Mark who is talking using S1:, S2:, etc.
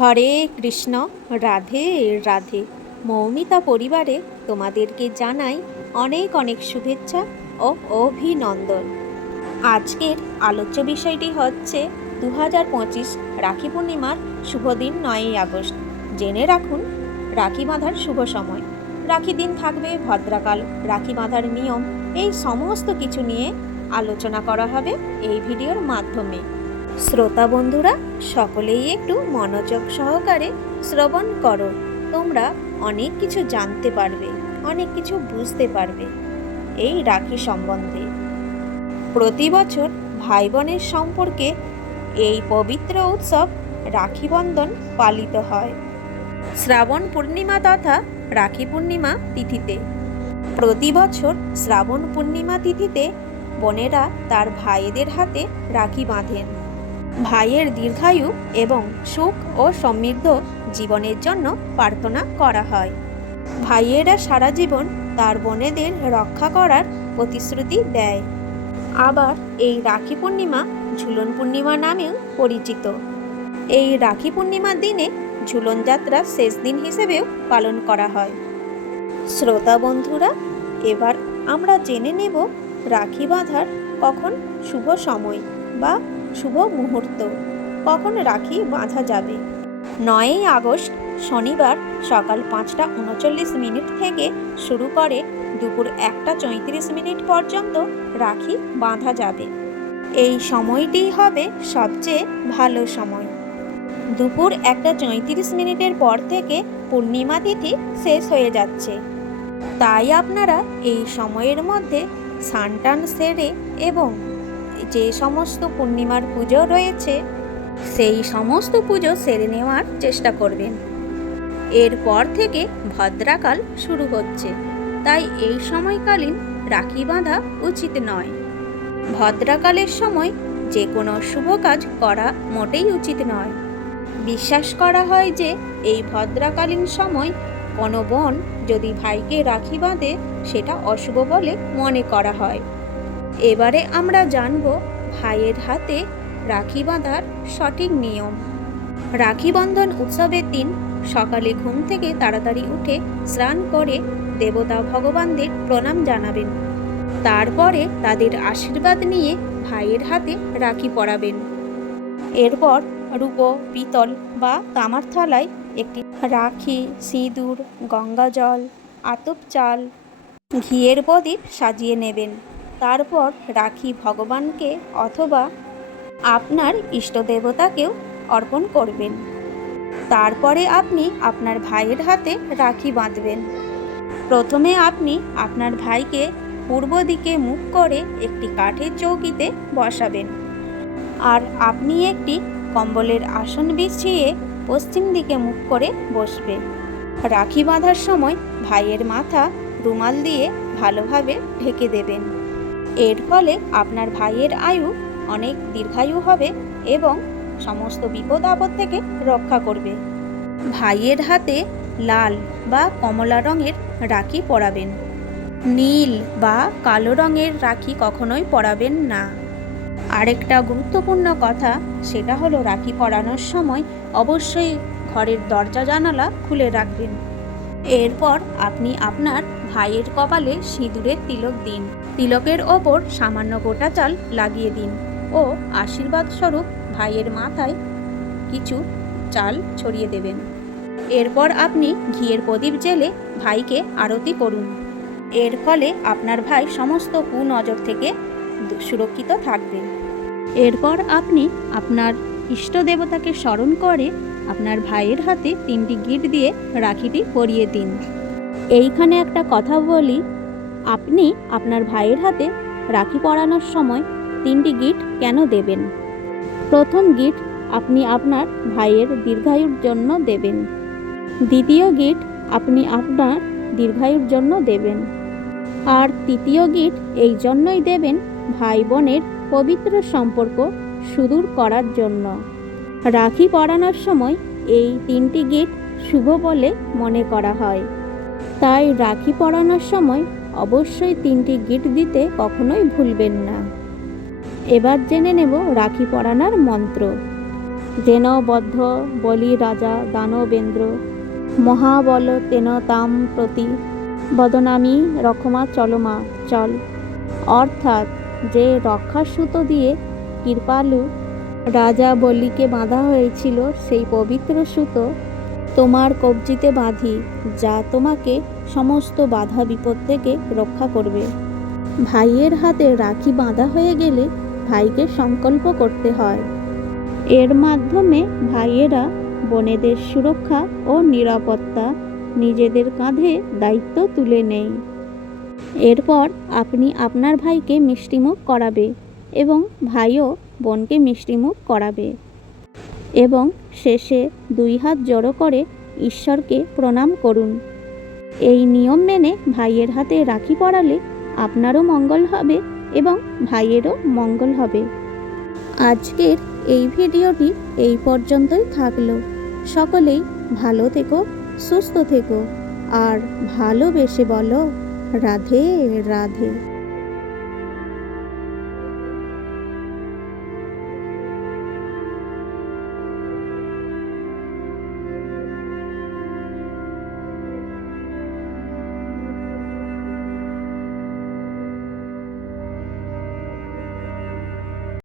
S1: হরে কৃষ্ণ, রাধে রাধে। মৌমিতা পরিবারে তোমাদেরকে জানাই অনেক অনেক শুভেচ্ছা ও অভিনন্দন। আজকের আলোচ্য বিষয়টি হচ্ছে দু হাজার পঁচিশ রাখি পূর্ণিমার শুভ দিন নয়ই আগস্ট। জেনে রাখুন, রাখি বাঁধার শুভ সময়। রাখি দিন থাকবে ভদ্রাকাল। রাখি বাঁধার নিয়ম, এই সমস্ত কিছু নিয়ে আলোচনা করা হবে এই ভিডিওর মাধ্যমে। শ্রোতা বন্ধুরা, সকলেই একটু মনোযোগ সহকারে শ্রবণ করো। তোমরা অনেক কিছু জানতে পারবে, অনেক কিছু বুঝতে পারবে এই রাখি সম্বন্ধে। প্রতি বছর ভাই বোনের সম্পর্কে এই পবিত্র উৎসব রাখি বন্ধন পালিত হয়। শ্রাবণ পূর্ণিমা তথা রাখি পূর্ণিমা তিথিতে। প্রতি বছর শ্রাবণ পূর্ণিমা তিথিতে বোনেরা তার ভাইদের হাতে রাখি বাঁধেন। ভাইয়ের দীর্ঘায়ু এবং সুখ ও সমৃদ্ধ জীবনের জন্য প্রার্থনা করা হয়। ভাইয়েরা সারা জীবন তার বোনেদের রক্ষা করার প্রতিশ্রুতি দেয়। আবার এই রাখি পূর্ণিমা ঝুলন পূর্ণিমা নামেও পরিচিত। এই রাখি পূর্ণিমার দিনে ঝুলন যাত্রা শেষ দিন হিসেবেও পালন করা হয়। শ্রোতা বন্ধুরা, এবার আমরা জেনে নেব রাখি বাঁধার কখন শুভ সময় বা শুভ মুহূর্ত। কখন রাখি বাঁধা যাবে? নয়ই আগস্ট, শনিবার, সকাল পাঁচটা উনচল্লিশ মিনিট থেকে শুরু করে দুপুর একটা চৈত্রিশ মিনিট পর্যন্ত রাখি বাঁধা যাবে। এই সময়টি হবে সবচেয়ে ভালো সময়। দুপুর একটা চৈত্রিশ মিনিটের পর থেকে পূর্ণিমা তিথি শেষ হয়ে যাচ্ছে। তাই আপনারা এই সময়ের মধ্যে সানটান সেরে এবং যে সমস্ত পূর্ণিমার পুজো রয়েছে, সেই সমস্ত পুজো সেরে নেওয়ার চেষ্টা করবেন। এরপর থেকে ভদ্রাকাল শুরু হচ্ছে। তাই এই সময়কালীন রাখি বাঁধা উচিত নয়। ভদ্রাকালের সময় যে কোনো শুভ কাজ করা মোটেই উচিত নয়। বিশ্বাস করা হয় যে এই ভদ্রাকালীন সময় কোনো বোন যদি ভাইকে রাখি বাঁধে, সেটা অশুভ বলে মনে করা হয়। এবারে আমরা জানব ভাইয়ের হাতে রাখি বাঁধার সঠিক নিয়ম। রাখি বন্ধন উৎসবের দিন সকালে ঘুম থেকে তাড়াতাড়ি উঠে স্নান করে দেবতা ভগবানদের প্রণাম জানাবেন। তারপরে তাদের আশীর্বাদ নিয়ে ভাইয়ের হাতে রাখি পরাবেন। এরপর রূপো, পিতল বা তামার থালায় একটি রাখি, সিঁদুর গঙ্গাজল আতপ চাল ঘিয়ের প্রদীপ সাজিয়ে নেবেন। তারপর রাখি ভগবানকে অথবা আপনার ইষ্ট দেবতাকেও অর্পণ করবেন। তারপরে আপনি আপনার ভাইয়ের হাতে রাখি বাঁধবেন। প্রথমে আপনি আপনার ভাইকে পূর্ব দিকে মুখ করে একটি কাঠের চৌকিতে বসাবেন। আর আপনি একটি কম্বলের আসন বিছিয়ে পশ্চিম দিকে মুখ করে বসবে। রাখি বাঁধার সময় ভাইয়ের মাথা রুমাল দিয়ে ভালোভাবে ঢেকে দেবেন। এর ফলে আপনার ভাইয়ের আয়ু অনেক দীর্ঘায়ু হবে এবং সমস্ত বিপদ আপদ থেকে রক্ষা করবে। ভাইয়ের হাতে লাল বা কমলা রঙের রাখি পরাবেন। নীল বা কালো রঙের রাখি কখনোই পরাবেন না। আরেকটা গুরুত্বপূর্ণ কথা, সেটা হলো রাখি পরানোর সময় অবশ্যই ঘরের দরজা জানালা খুলে রাখবেন। এরপর আপনি আপনার ভাইয়ের কপালে সিঁদুরের তিলক দিন। তিলকের ওপর সামান্য গোটা চাল লাগিয়ে দিন ও আশীর্বাদ স্বরূপ ভাইয়ের মাথায় কিছু চাল ছড়িয়ে দেবেন। এরপর আপনি ঘিয়ের প্রদীপ জেলে ভাইকে আরতি করুন। এর ফলে আপনার ভাই সমস্ত কুনজর থেকে সুরক্ষিত থাকবে। এরপর আপনি আপনার ইষ্ট দেবতাকে স্মরণ করে আপনার ভাইয়ের হাতে তিনটি গিট দিয়ে রাখিটি পরিয়ে দিন। এইখানে একটা কথা বলি, আপনি আপনার ভাইয়ের হাতে রাখি পরানোর সময় তিনটি গিট কেন দেবেন? প্রথম গিট আপনি আপনার ভাইয়ের দীর্ঘায়ুর জন্য দেবেন। দ্বিতীয় গিট আপনি আপনার দীর্ঘায়ুর জন্য দেবেন। আর তৃতীয় গিট এই জন্যই দেবেন ভাই বোনের পবিত্র সম্পর্ক সুদূর করার জন্য। রাখি পরানোর সময় এই তিনটি গিট শুভ বলে মনে করা হয়। তাই রাখি পরানোর সময় অবশ্যই তিনটি গিট দিতে কখনোই ভুলবেন না। এবার জেনে নেব রাখি পরানোর মন্ত্র।
S2: যেন বদ্ধ বলি রাজা দানবেন্দ্র, মহাবল তেন তাম প্রতি, বদনামী রক্ষমা চলমা চল। অর্থাৎ যে রক্ষাসূত দিয়ে কৃপালু রাজা বলিকে বাঁধা হয়েছিল সেই পবিত্র সুতো তোমার কবজিতে বাঁধি, যা তোমাকে সমস্ত বাধা বিপদ থেকে রক্ষা করবে। ভাইয়ের হাতে রাখি বাঁধা হয়ে গেলে ভাইকে সংকল্প করতে হয়। এর মাধ্যমে ভাইয়েরা বোনেদের সুরক্ষা ও নিরাপত্তা নিজেদের কাঁধে দায়িত্ব তুলে নেয়। এরপর আপনি আপনার ভাইকে মিষ্টিমুখ করাবে এবং ভাইও বোনকে মিষ্টিমুখ করাবে এবং শেষে দুই হাত জড়ো করে ঈশ্বরকে প্রণাম করুন। এই নিয়ম মেনে ভাইয়ের হাতে রাখি পরালে আপনারও মঙ্গল হবে এবং ভাইয়েরও মঙ্গল হবে। আজকের এই ভিডিওটি এই পর্যন্তই থাকল। সকলেই ভালো থেকো, সুস্থ থেকো, আর ভালোবেসে বলো, রাধে রাধে।